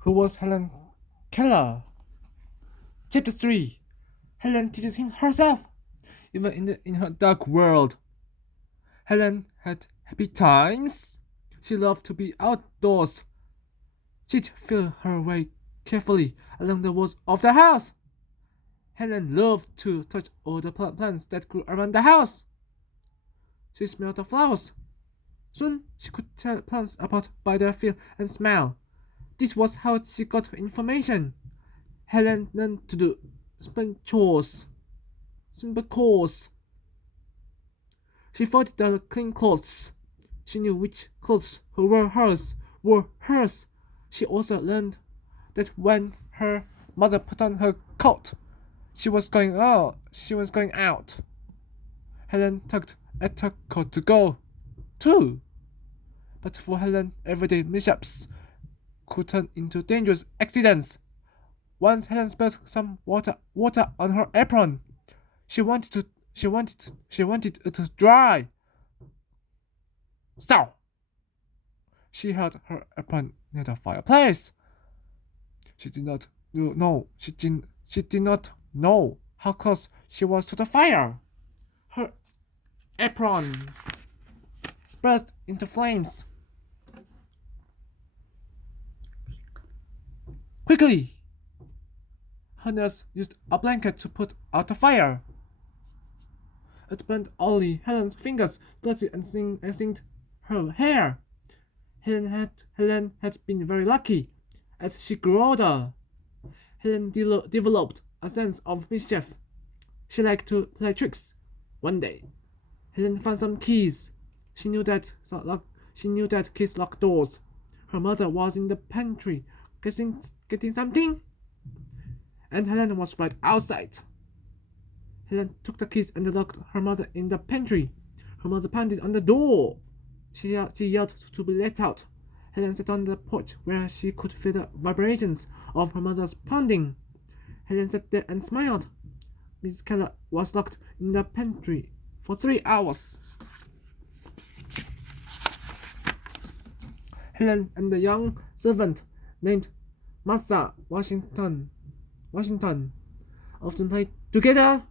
Who was Helen Keller? Chapter 3. Helen teaches him herself. Even in her dark world, Helen had happy times. She loved to be outdoors. She'd feel her way carefully along the walls of the house. Helen loved to touch all the plants that grew around the house. She smelled the flowers. Soon she could tell plants apart by their feel and smell. This was how she got information. Helen learned to do simple chores. Simple chores. She folded the clean clothes. She knew which clothes were hers. She also learned that when her mother put on her coat, she was going out. Helen tugged at her coat to go, too. But for Helen, everyday mishaps could turn into dangerous accidents. Once Helen spilled some water on her apron. She wanted it to dry. So she held her apron near the fireplace. She did not know how close she was to the fire. Her apron burst into flames. Quickly! Her nurse used a blanket to put out the fire. It burned only Helen's fingers, slightly and singed her hair. Helen had been very lucky. As she grew older, Helen developed a sense of mischief. She liked to play tricks. One day, Helen found some keys. She knew that keys lock doors. Her mother was in the pantry getting something, and Helen was right outside. Helen took the keys and locked her mother in the pantry. Her mother pounded on the door. She yelled to be let out. Helen sat on the porch where she could feel the vibrations of her mother's pounding. Helen sat there and smiled. Mrs. Keller was locked in the pantry for 3 hours. Helen and the young servant named Martha Washington often played together.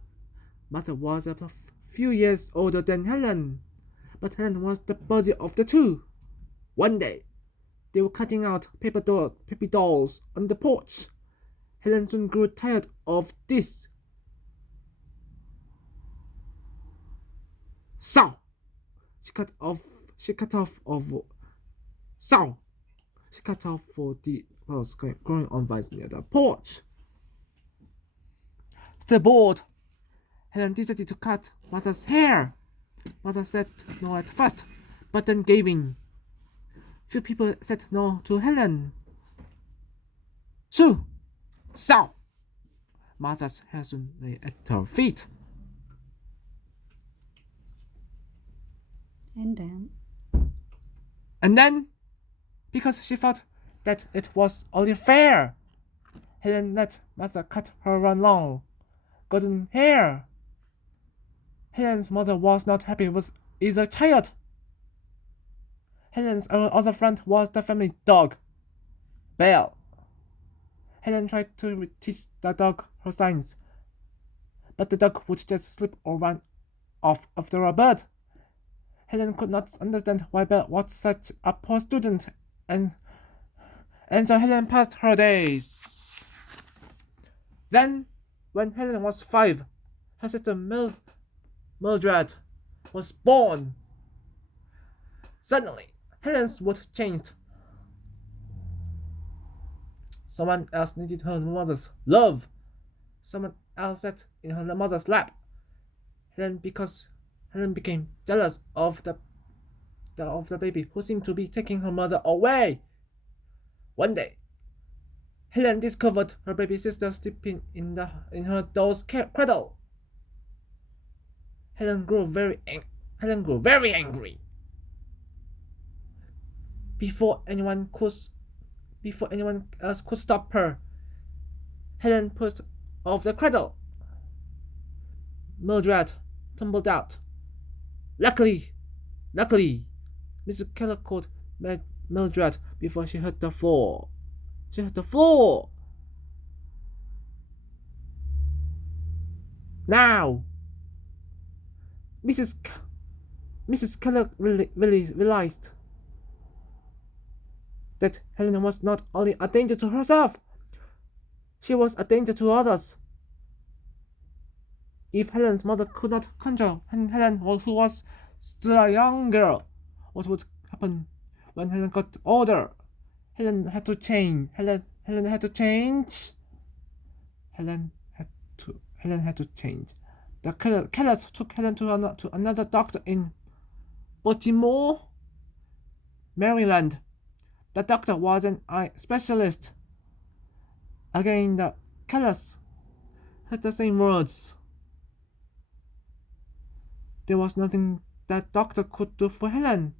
Martha was a few years older than Helen, but Helen was the body of the two. One day, they were cutting out paper dolls on the porch. Helen soon grew tired of this. So, she cut off for the was growing on vines near the porch. Still bored, Helen decided to cut Martha's hair. Martha said no at first, but then gave in. Few people said no to Helen. So, Martha's hair soon lay at her feet. And then, because she thought that it was only fair, Helen let Martha cut her long, golden hair. Helen's mother was not happy with either child. Helen's other friend was the family dog, Belle. Helen tried to teach the dog her signs, but the dog would just slip or run off after a bird. Helen could not understand why Belle was such a poor student, and so Helen passed her days. Then, when Helen was 5, her sister Mildred was born. Suddenly, Helen's mood changed. Someone else needed her mother's love. Someone else sat in her mother's lap. Helen became jealous of the baby who seemed to be taking her mother away. One day, Helen discovered her baby sister sleeping in her doll's cradle. Helen grew very angry. Before anyone else could stop her, Helen pushed off the cradle. Mildred tumbled out. Luckily, Mrs. Keller caught Mildred before she hurt the floor. She hit the floor. Now, Mrs. Mrs. Keller really realized that Helen was not only a danger to herself, she was a danger to others. If Helen's mother could not control Helen, who was still a young girl, what would happen when Helen got older? Helen had to change. Helen had to change. Helen had to change. The Kellers took Helen to another doctor in Baltimore, Maryland. The doctor was an eye specialist. Again, the Kellers had the same words. There was nothing that doctor could do for Helen.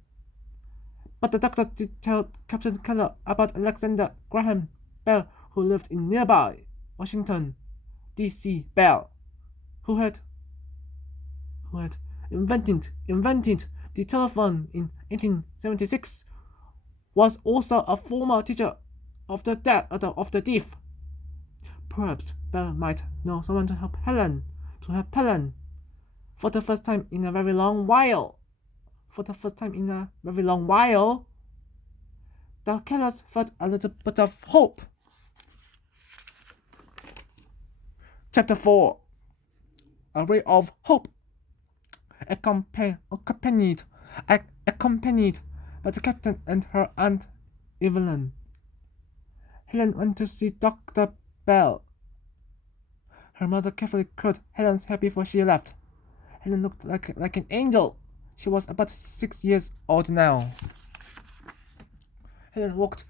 But the doctor did tell Captain Keller about Alexander Graham Bell, who lived in nearby Washington, D.C. Bell, who had invented the telephone in 1876, was also a former teacher of the deaf. Perhaps Bell might know someone to help Helen. For the first time in a very long while. The Kellers felt a little bit of hope. Chapter 4. A Ray of Hope. Accompanied by the captain and her Aunt Evelyn. Helen went to see Dr. Bell. Her mother carefully curled Helen's hair before she left. Helen looked like an angel. She was about 6 years old now. Helen walked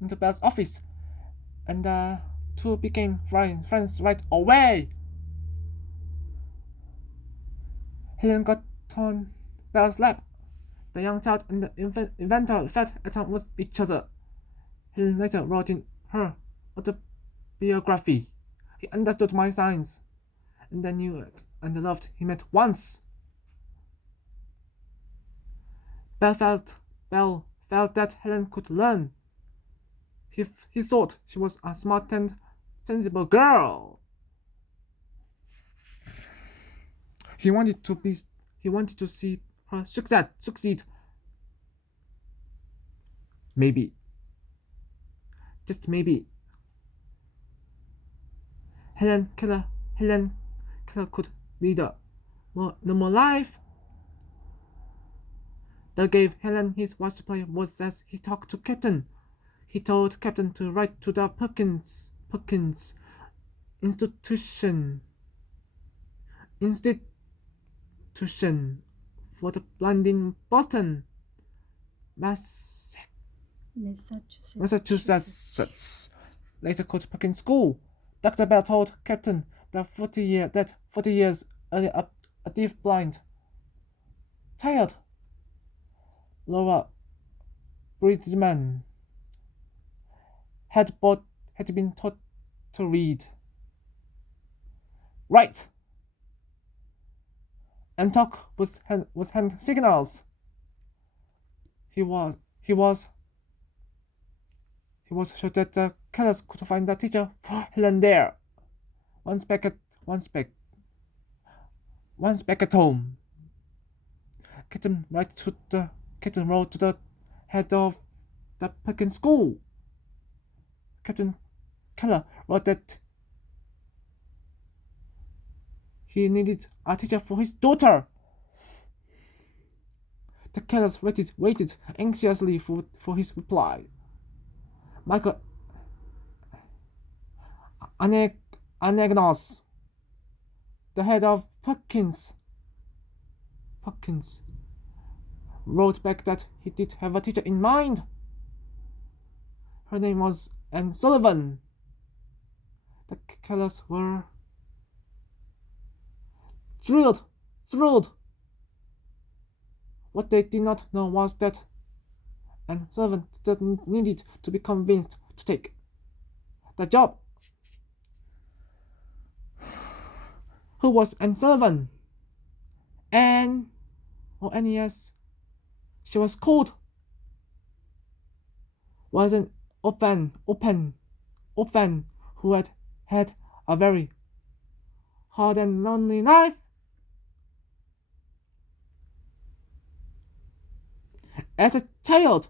into Bell's office, and the two became friends right away. Helen got on Bell's lap. The young child and the inventor felt at home with each other. Helen later wrote in her autobiography, "He understood my science, and I knew it and loved him at once." Bell felt that Helen could learn. He thought she was a smart and sensible girl. He wanted to see her succeed. Maybe. Just maybe. Helen Keller could lead a normal life. Bell gave Helen his watch to play with as he talked to Captain. He told Captain to write to the Perkins Institution for the Blind in Boston, Massachusetts, later called Perkins School. Dr. Bell told Captain that 40 years earlier, a deaf-blind child, Laura Bridgman, had been taught to read, write, and talk with hand signals. He was sure that the Kellers could find a teacher for Helen there. Once back at home, Captain wrote to the head of the Perkins School. Captain Keller wrote that he needed a teacher for his daughter. The Kellers waited anxiously for his reply. Michael Anagnos, the head of Perkins, wrote back that he did have a teacher in mind. Her name was Anne Sullivan. The Kellers were thrilled. What they did not know was that Anne Sullivan needed to be convinced to take the job. Who was Anne Sullivan? Anne, or Annie as she was called, was an orphan who had a very hard and lonely life. As a child,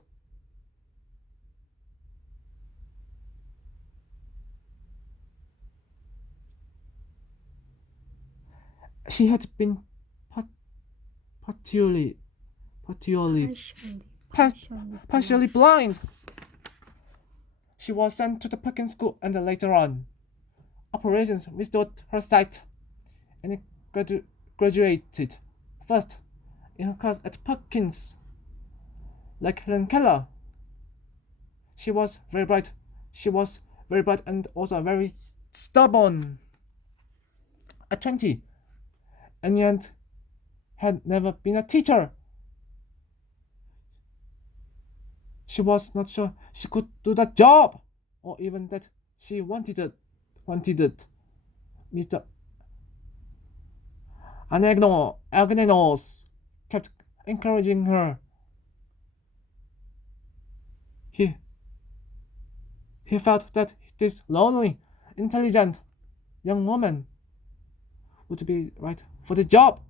she had been partially partially blind. She was sent to the Peking school and later on, operations restored her sight and graduated first in her class at Perkins. Like Helen Keller, she was very bright. She was very bright and also very stubborn. At 20, and yet had never been a teacher. She was not sure she could do the job, or even that she wanted it. Mr. Agnenos kept encouraging her. He felt that this lonely, intelligent young woman would be right for the job,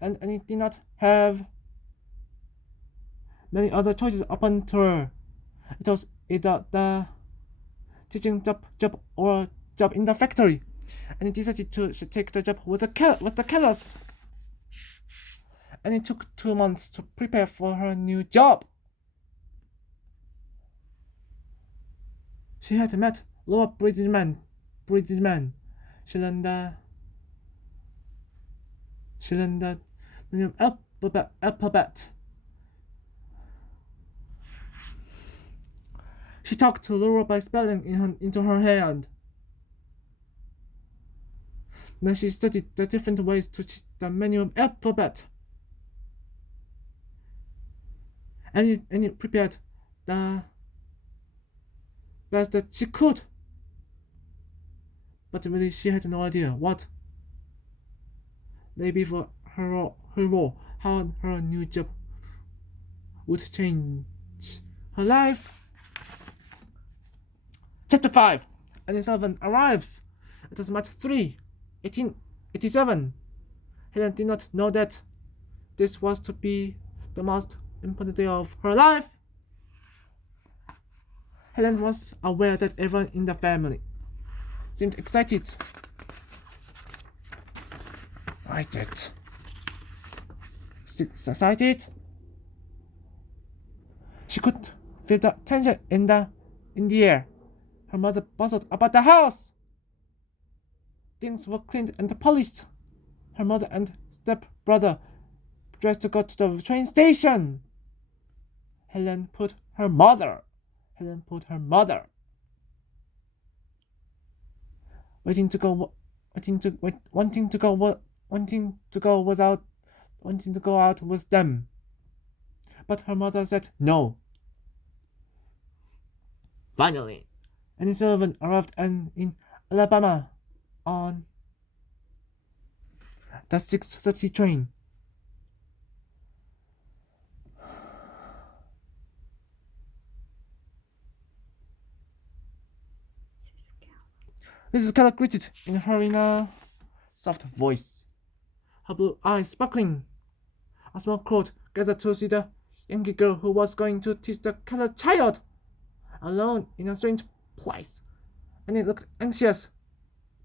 and he did not have many other choices open to her. It was either the teaching job or job in the factory, and he decided to take the job with the Kellers. And it took 2 months to prepare for her new job. She had met Lower Bridgman. She learned the alphabet. She talked to Laura by spelling into her hand. Then she studied the different ways to teach the manual alphabet. And he prepared the best that she could. But really, she had no idea what lay before her role, how her new job would change her life. Chapter 5. An servant arrives. It was March 3, 1887. Helen did not know that this was to be the most important day of her life. Helen was aware that everyone in the family seemed excited. Excited. She could feel the tension in the air. Her mother bustled about the house. Things were cleaned and polished. Her mother and stepbrother dressed to go to the train station. Helen put her mother. Wanting to go out with them. But her mother said no. Finally, an servant arrived in Alabama on the 6:30 train. Mrs. Keller greeted her in a soft voice, her blue eyes sparkling. A small crowd gathered to see the Yankee girl who was going to teach the Keller child, alone in a strange place, and it looked anxious,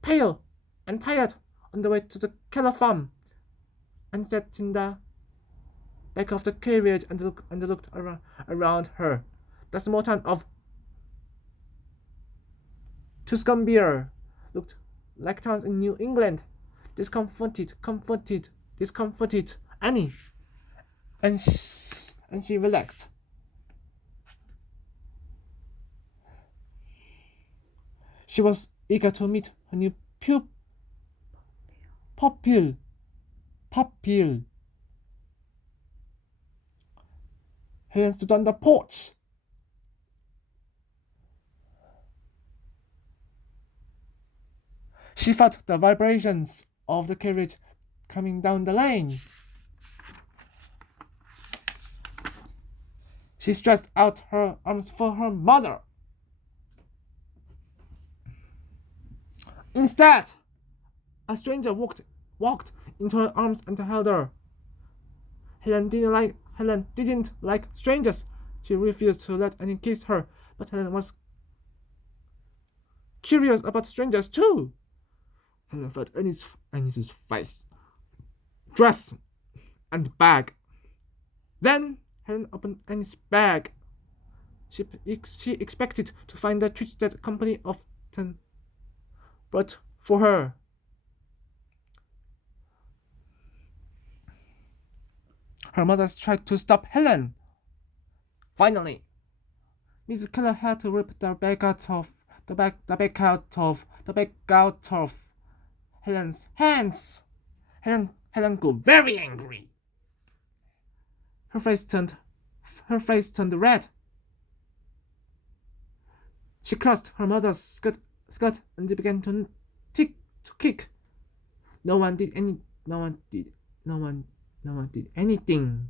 pale, and tired on the way to the Keller farm, and sat in the back of the carriage and looked around her. The small town of Tuscumbia looked like towns in New England. Discomforted Annie, and she relaxed. She was eager to meet her new pupil. Helen stood on the porch. She felt the vibrations of the carriage coming down the lane. She stretched out her arms for her mother. Instead, a stranger walked into her arms and held her. Helen didn't like strangers. She refused to let Annie kiss her, but Helen was curious about strangers too. Helen felt Annie's face, dress, and bag. Then Helen opened Annie's bag. She expected to find the treats that company often brought for her. Her mother tried to stop Helen. Finally, Mrs. Keller had to rip the bag out of Helen's hands. Helen grew very angry. Her face turned red. She clutched her mother's skirt and began to kick. No one did anything. No one did anything.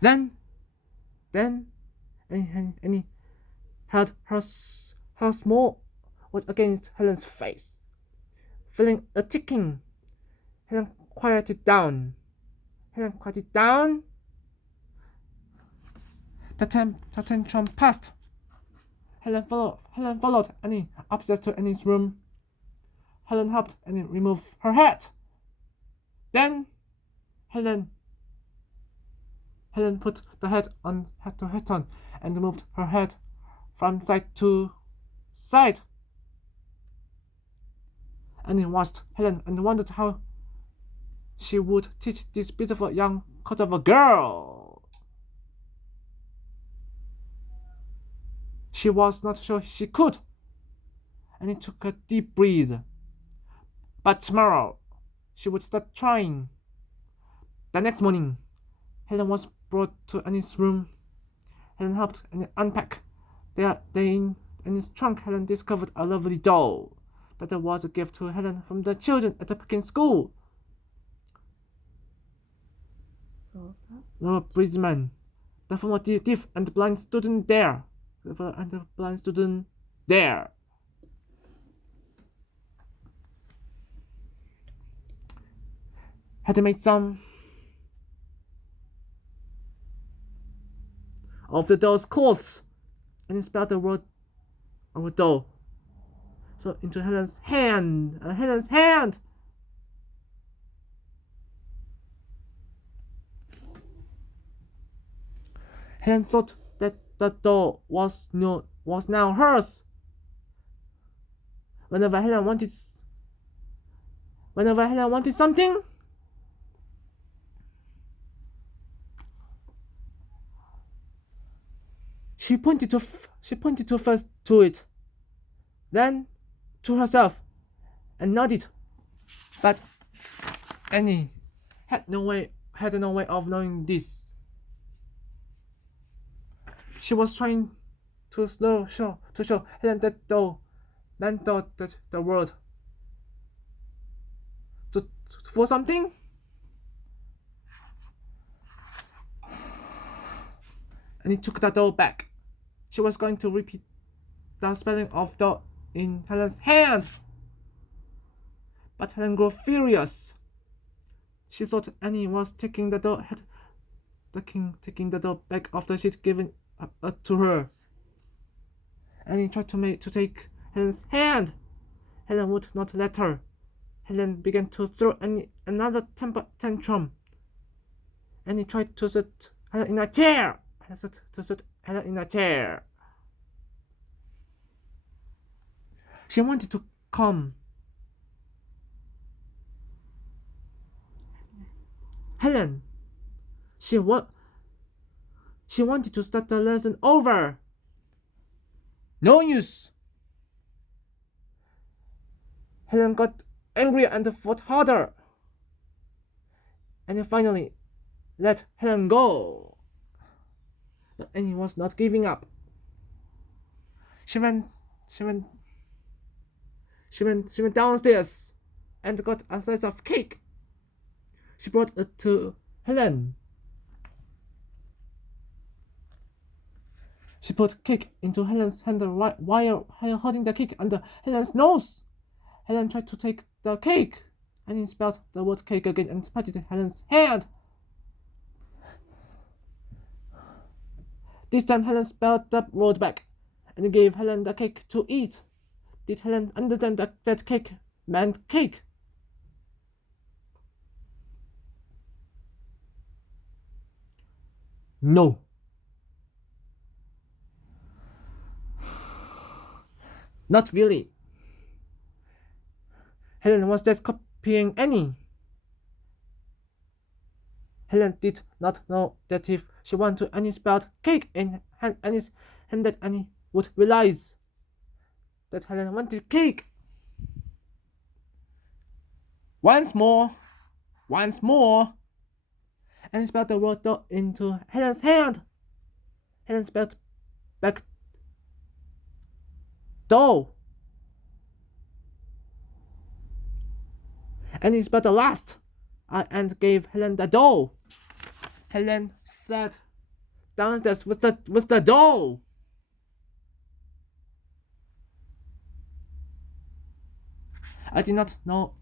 Then Annie held her small watch against Helen's face. Feeling a ticking, Helen quieted down. The tantrum passed. Helen followed Annie upstairs to Annie's room. Helen helped Annie remove her hat. Then Helen put the hat on and moved her head from side to side. Annie watched Helen and wondered how she would teach this beautiful young cut of a girl. She was not sure she could. Annie took a deep breath. But tomorrow, she would start trying. The next morning, Helen was brought to Annie's room. Helen helped Annie unpack. In Annie's trunk, Helen discovered a lovely doll that was a gift to Helen from the children at the Peking school. Laura Bridgman, the former deaf and blind student there. Had made some of the doll's clothes and spelled the word of a doll. So into Helen's hand. Helen thought that the doll was now hers. Whenever Helen wanted something, she pointed first to it, then to herself, and nodded. But Annie had no way of knowing this. She was trying to show Helen that doll meant that the word for something. And he took the doll back. She was going to repeat the spelling of doll in Helen's hand. But Helen grew furious. She thought Annie was taking the doll back off the sheet given to her. Annie tried to take Helen's hand. Helen would not let her. Helen began to throw Annie another temper tantrum. Annie tried to sit Helen in a chair. She wanted to calm Helen. She wanted to start the lesson over. No use. Helen got angry and fought harder. And finally let Helen go. But Annie was not giving up. She went, she went, she went downstairs and got a slice of cake. She brought it to Helen. She put cake into Helen's hand while holding the cake under Helen's nose. Helen tried to take the cake, and he spelled the word cake again and patted Helen's hand. This time Helen spelled the word back, and gave Helen the cake to eat. Did Helen understand that cake meant cake? No. Not really. Helen was just copying Annie. Helen did not know that if she wanted Annie spelled cake in Annie's hand, that Annie would realize that Helen wanted cake. Once more. Annie spelled the word doll into Helen's hand. Helen spelled back doll. Annie spelled the last and gave Helen the doll. Helen fled downstairs with the doll. I did not know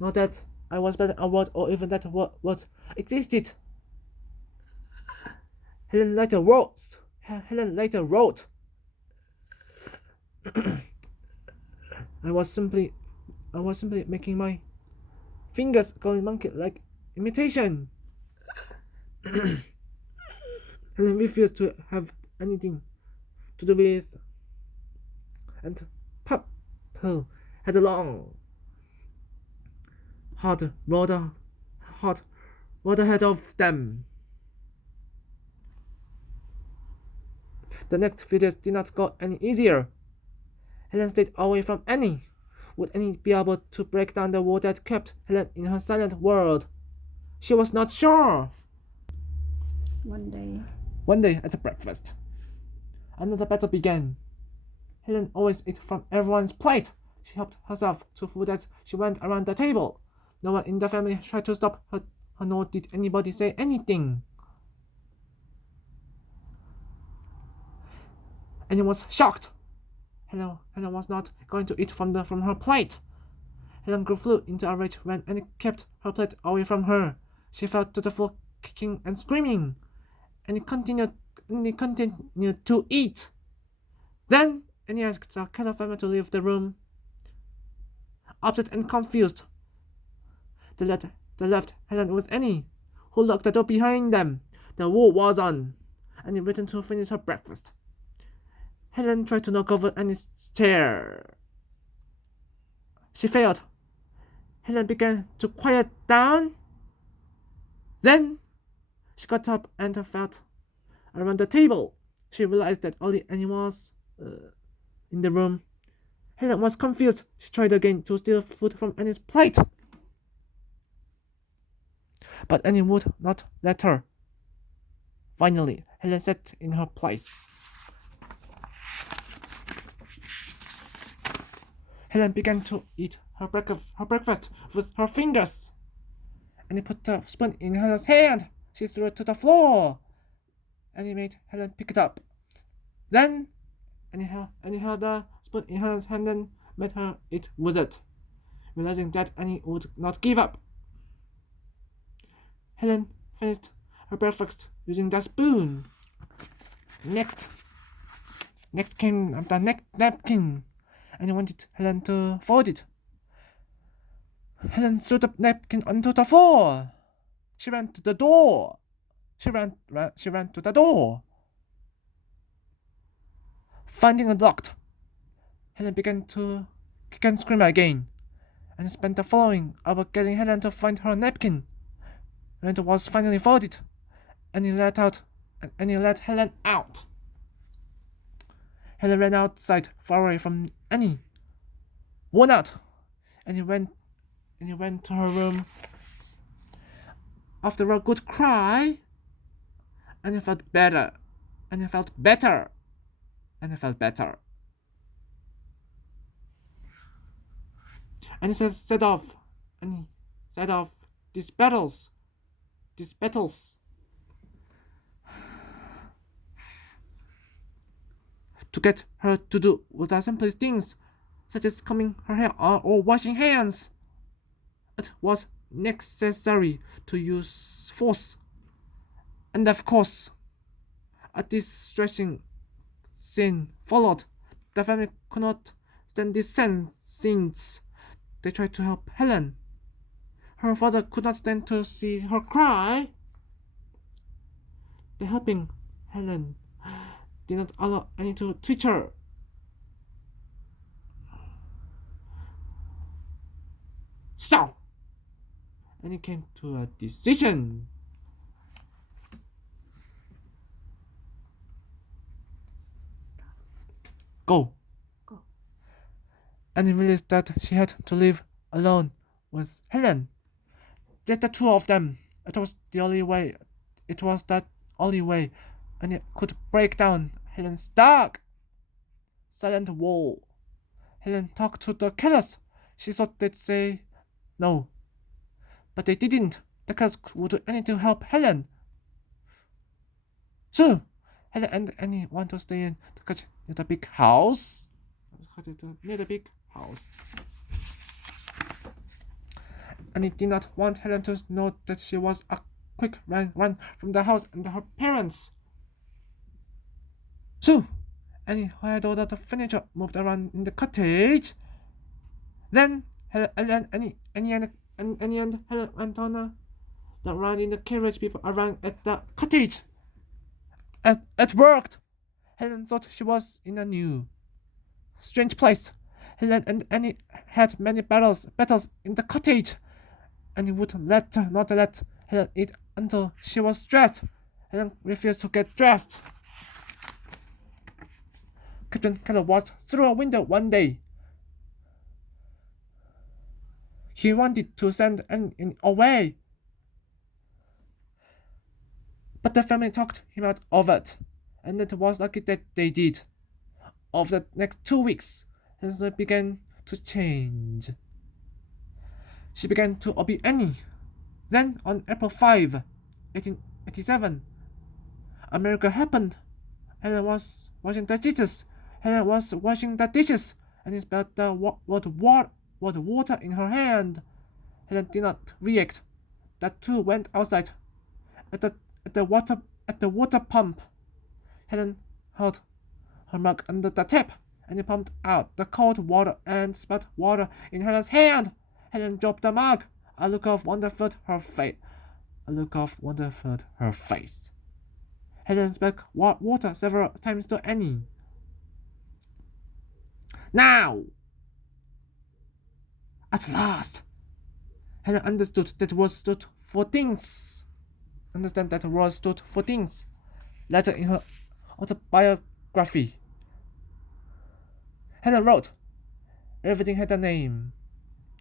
that I was spelling a word or even that word existed. Helen later wrote. I was simply making my fingers going monkey-like imitation. Helen refused to have anything to do with, and Papa had a long, hard road ahead of them. The next few days did not go any easier. Helen stayed away from Annie. Would Annie be able to break down the wall that kept Helen in her silent world? She was not sure. One day at breakfast, another battle began. Helen always ate from everyone's plate. She helped herself to food as she went around the table. No one in the family tried to stop her, nor did anybody say anything. Annie was shocked. Helen was not going to eat from her plate. Helen flew into a rage when Annie kept her plate away from her. She fell to the floor, kicking and screaming. Annie continued to eat. Then Annie asked the Keller family to leave the room. Upset and confused, they left Helen with Annie, who locked the door behind them. The war was on. Annie returned to finish her breakfast. Helen tried to knock over Annie's chair. She failed. Helen began to quiet down. Then she got up and felt around the table. She realized that only Annie was in the room. Helen was confused. She tried again to steal food from Annie's plate, but Annie would not let her. Finally, Helen sat in her place. Helen began to eat her breakfast with her fingers. Annie put the spoon in Helen's hand. She threw it to the floor. Annie made Helen pick it up. Then Annie held the spoon in Helen's hand and made her eat with it, realizing that Annie would not give up. Helen finished her breakfast using the spoon. Next came the napkin. Annie wanted Helen to fold it. Helen threw the napkin onto the floor. She ran to the door. She ran to the door. Finding it locked, Helen began to kick and scream again, and spent the following hour getting Helen to find her napkin. When it was finally folded, Annie let Helen out. Helen ran outside, far away from Annie. Worn out, Annie went to her room. After a good cry, Annie felt better. Annie felt better. and set off, and set off these battles, these battles, to get her to do the simplest things, such as combing her hair or washing hands. It was necessary to use force, and of course, a distressing scene followed. The family could not stand these scenes. They tried to help Helen. Her father could not stand to see her cry. The helping Helen did not allow any to teach her. So, and he came to a decision. Go. Go. And he realized that she had to live alone with Helen. Just the two of them. It was the only way. It was that only way, and it could break down Helen's dark, silent wall. Helen talked to the Kellers. She thought they'd say no, but they didn't. The Kellers would do anything to help Helen. So, Helen and Annie want to stay in the cottage near the big house. Near the big house. Annie did not want Helen to know that she was a quick run from the house and her parents. So, Annie had all the furniture moved around in the cottage. Then Helen, Annie and Helen went on the run in the carriage people around at the cottage. It worked. Helen thought she was in a new, strange place. Helen and Annie had many battles in the cottage. Annie would not let Helen eat until she was dressed. Helen refused to get dressed. Captain Keller watched through a window one day. He wanted to send Annie away, but the family talked him out of it, and it was lucky that they did. Over the next 2 weeks, Helen began to change. She began to obey Annie. Then, on April 5, 1887, a miracle happened. Helen was washing the dishes. And he spilled the water in her hand. Helen did not react. The two went outside. At the water pump, Helen held her mug under the tap, and he pumped out the cold water and spilled water in Helen's hand. Helen dropped the mug. A look of wonder filled her face. Helen spilled water several times to Annie. Now! At last! Helen understood that word stood for things. Later in her autobiography, Helen wrote, "Everything had a name,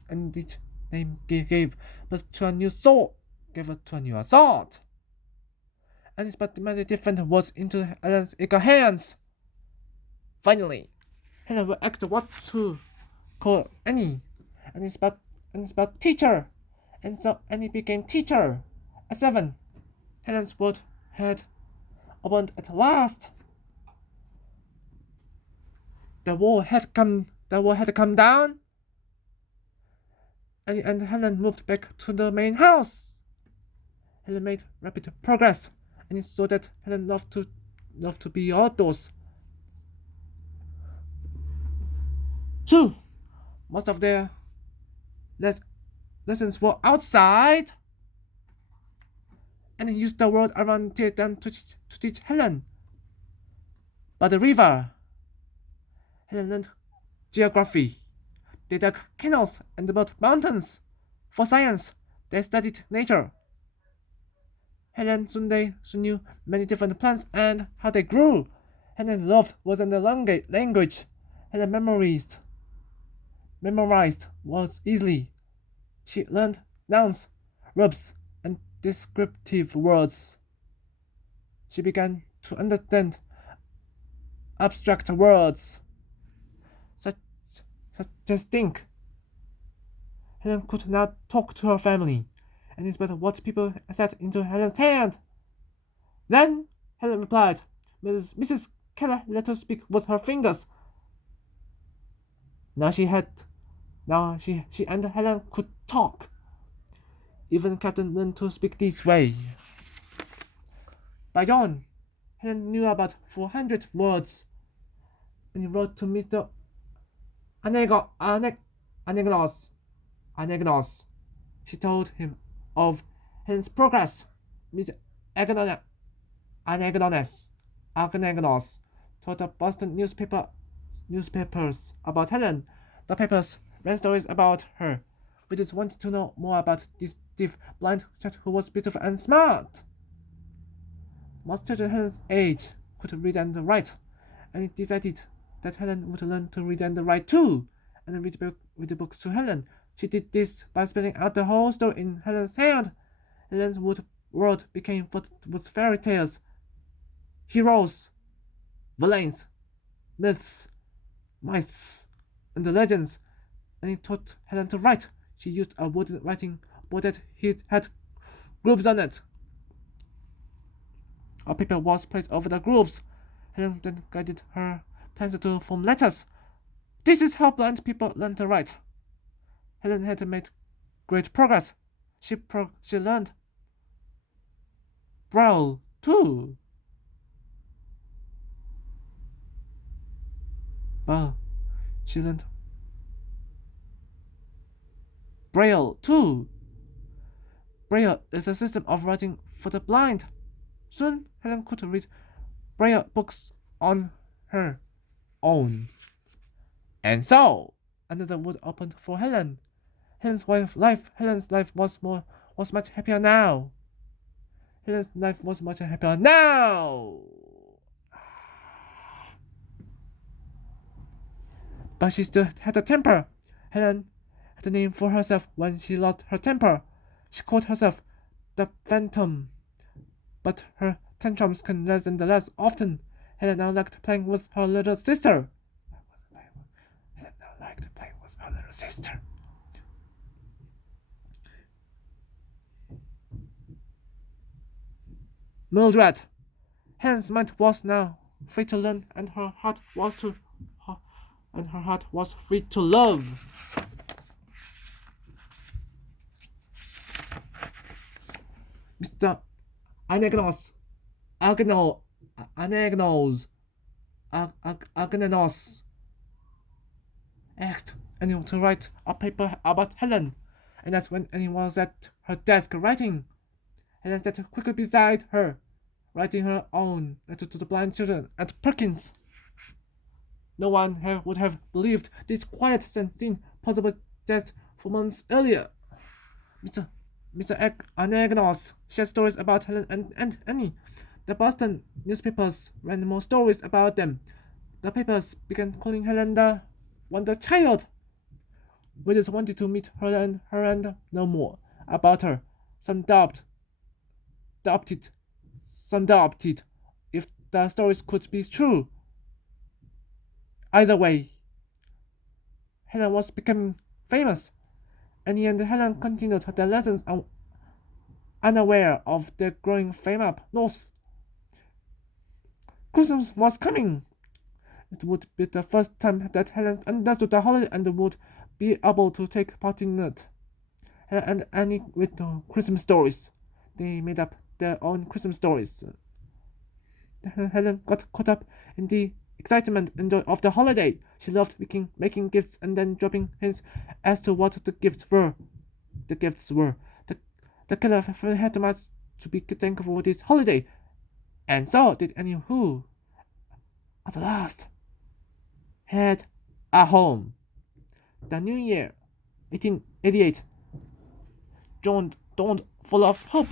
and each name gave birth to a new thought, and it put many different words into Helen's eager hands. Finally, Helen will ask what to call Annie, and it spelled teacher, and so Annie became teacher. At 7, Helen's world had opened at last. The wall had come down, and Helen moved back to the main house. Helen made rapid progress, and it saw that Helen loved to be outdoors. So, most of their lessons were outside, and he used the world around them to teach Helen. By the river, Helen learned geography. They dug canals and built mountains. For science, they studied nature. Helen soon knew many different plants and how they grew. Helen loved wasn't the language. Helen memorized words easily. She learned nouns, verbs, and descriptive words. She began to understand abstract words, such as think, Helen could not talk to her family, and it's about what people said into Helen's hand. Then Helen replied, Mrs. Keller let her speak with her fingers. Now she and Helen could talk. Even Captain learned to speak this way. By dawn, Helen knew about 400 words, and he wrote to Mr. Anagnos. She told him of Helen's progress. Mr. Anagnos told the Boston newspapers about Helen. The papers ran stories about her. We just wanted to know more about this deaf, blind child who was beautiful and smart. Most children Helen's age could read and write, and it decided that Helen would learn to read and write too, and read the books to Helen. She did this by spelling out the whole story in Helen's hand. Helen's world became filled with fairy tales, heroes, villains, myths, and the legends, and he taught Helen to write. She used a wooden writing board that had grooves on it. A paper was placed over the grooves. Helen then guided her pencil to form letters. This is how blind people learn to write. Helen had made great progress. She learned Braille too. Well, she learned Braille too. Braille is a system of writing for the blind. Soon, Helen could read Braille books on her own. And so, another world opened for Helen. Helen's life was much happier now. Helen's life was much happier now. But she still had a temper. Helen had a name for herself when she lost her temper. She called herself the Phantom. But her tantrums came less and less often. Helen now liked playing with her little sister. Mildred. Helen's mind was now free to learn, and her heart was free to love. Mr. Anagnos asked anyone to write a paper about Helen, and that's when anyone was at her desk writing. Helen sat quickly beside her, writing her own letter to the blind children at Perkins. No one would have believed this quiet scene possible just 4 months earlier. Mr. Anagnos shared stories about Helen and Annie. The Boston newspapers ran more stories about them. The papers began calling Helen the Wonder Child. We just wanted to meet her and know more about her. Some doubted if the stories could be true. Either way, Helen was becoming famous. Annie and Helen continued their lessons unaware of their growing fame up north. Christmas was coming. It would be the first time that Helen understood the holiday and would be able to take part in it. Helen and Annie read the Christmas stories. They made up their own Christmas stories. Helen got caught up in the excitement and joy of the holiday. She loved making gifts and then dropping hints as to what the gifts were. The Keller family had much to be thankful for this holiday, and so did Annie, who, at last, had a home. The new year, 1888, dawned full of hope.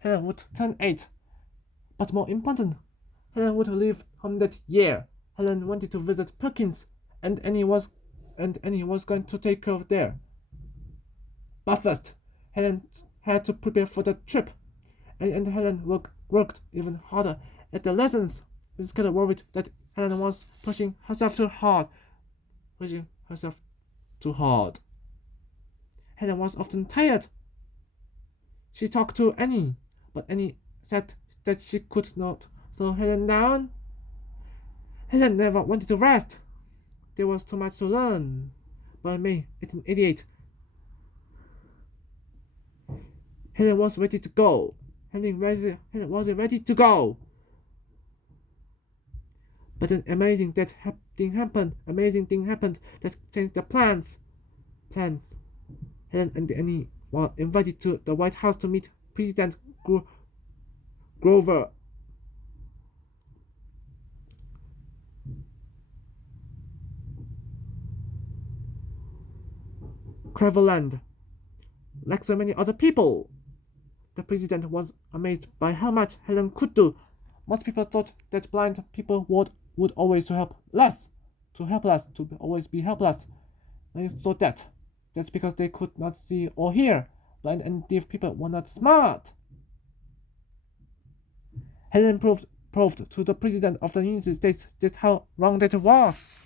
Helen would turn 8, but more important, Helen would leave home that year. Helen wanted to visit Perkins, and Annie was going to take her there. But first, Helen had to prepare for the trip, and Helen worked even harder at the lessons. Mrs. Keller worried that Helen was pushing herself too hard. Helen was often tired. She talked to Annie, but Annie said that she could not slow Helen down. Helen never wanted to rest. There was too much to learn. But May, 1888, Helen was ready to go. Helen was ready to go. But an amazing thing happened. Amazing thing happened that changed the plans. Helen and Annie were invited to the White House to meet President Grover. Cleveland. Like so many other people, the president was amazed by how much Helen could do. Most people thought that blind people would always help us, to always be helpless. They thought that's because they could not see or hear. Blind and deaf people were not smart. Helen proved to the president of the United States just how wrong that was.